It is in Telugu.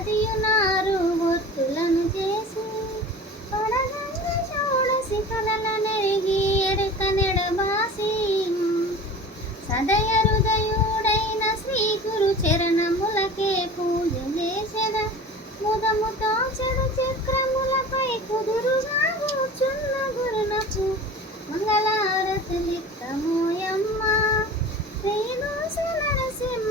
అదియునారు ఒత్తులను చేసి పడగంగ చూడసి కలల నెరిగి ఎడక నెడబాసి సదయ హృదయుడైన శ్రీ గురు చరణములకే పూజ చేసెద ముదముతో చెడు చక్రములపై కుదురుగా కూర్చున్న గురునకు మంగళారతులిత్తమోయమ్మ శ్రీ నరసింహ